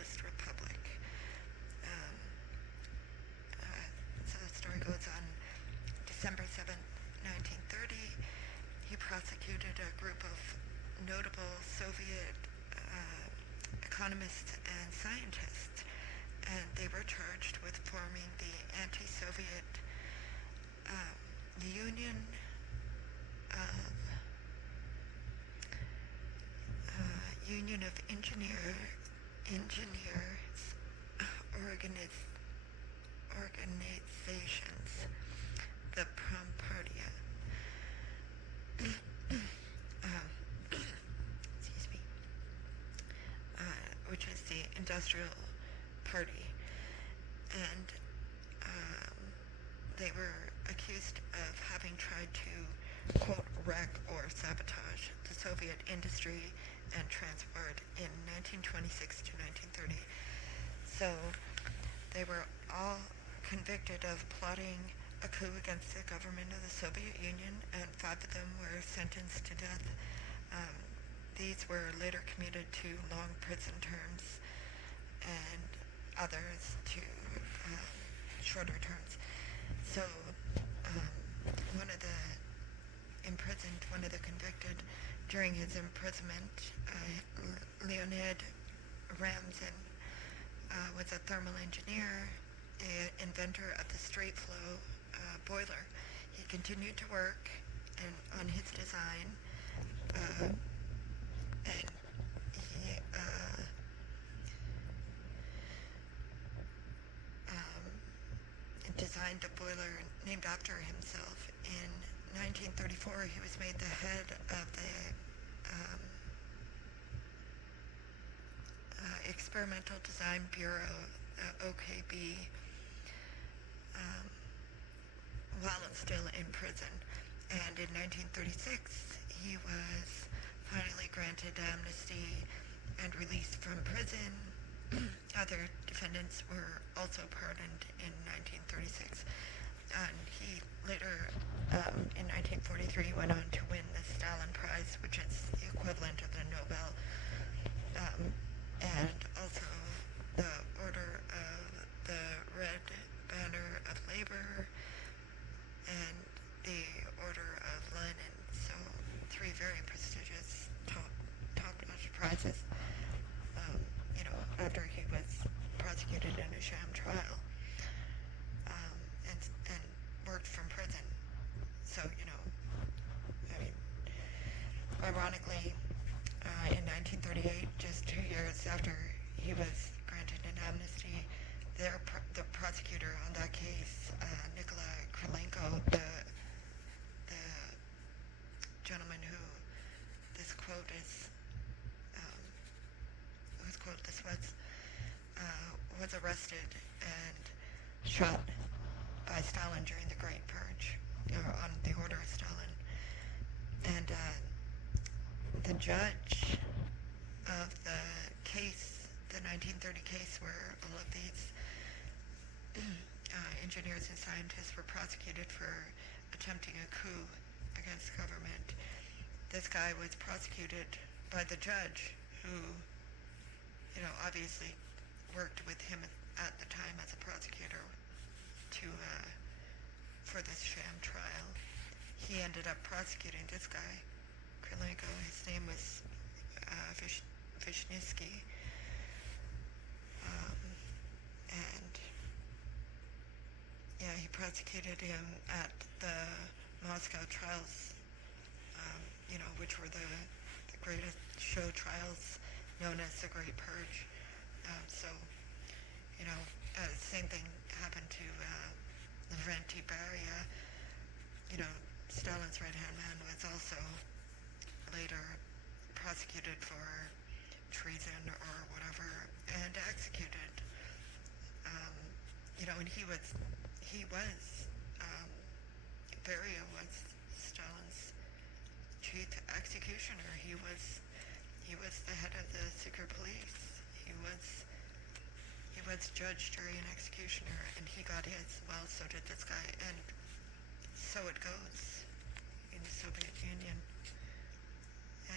Socialist Republic. Um, so the story goes on December 7th, 1930, he prosecuted a group of notable Soviet economists and scientists, and they were charged with forming the anti-Soviet Union of Union of Engineers organizations, the Prompartia. Excuse me. Which is the Industrial Party, and they were accused of having tried to, quote, wreck or sabotage the Soviet industry and transport in 1926 to 1930. So they were all convicted of plotting a coup against the government of the Soviet Union, and 5 of them were sentenced to death. These were later commuted to long prison terms, and others to shorter terms. So one of the convicted during his imprisonment, Leonid Ramzin, was a thermal engineer, inventor of the straight flow boiler. He continued to work on his design, and he designed a boiler named after himself. In 1934, he was made the head of the Experimental Design Bureau, OKB, while still in prison. And in 1936, he was finally granted amnesty and released from prison. Other defendants were also pardoned in 1936. And he later, in 1943, went on to win the Stalin Prize, which is the equivalent of the Nobel, and also the Order of the Red Banner of Labor, and the Order of Lenin. So 3 very prestigious, top-notch prizes, after he was prosecuted in a sham trial, and worked from prison. So, ironically, in 1938, just 2 years after he was granted an amnesty, the prosecutor on that case, Nikolai Krylenko, the gentleman whose quote this was arrested and shot by Stalin during the Great Purge, on the order of Stalin. And the judge of the case, the 1930 case where all of these engineers and scientists were prosecuted for attempting a coup against the government, this guy was prosecuted by the judge who, obviously worked with him at the time as a prosecutor for this sham trial. He ended up prosecuting this guy, Krylenko. His name was Vishnitsky, and he prosecuted him at the Moscow trials, which were the greatest show trials known as the Great Purge. Same thing happened to Lavrenti Beria. Stalin's right-hand man was also later prosecuted for treason or whatever and executed. And Beria was Stalin's chief executioner. He was the head of the secret police. He was judge, jury, and executioner, and he got his. Well, so did this guy, and so it goes in the Soviet Union.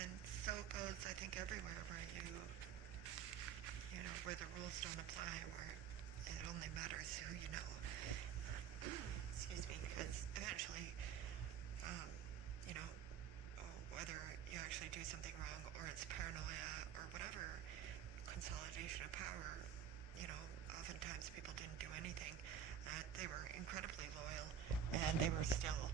And so it goes, I think, everywhere where where the rules don't apply, where it only matters who you know. Excuse me, because eventually, um, you know, whether you actually do something wrong or it's paranoia or whatever, consolidation of power, you know, oftentimes people didn't do anything. They were incredibly loyal, and they were still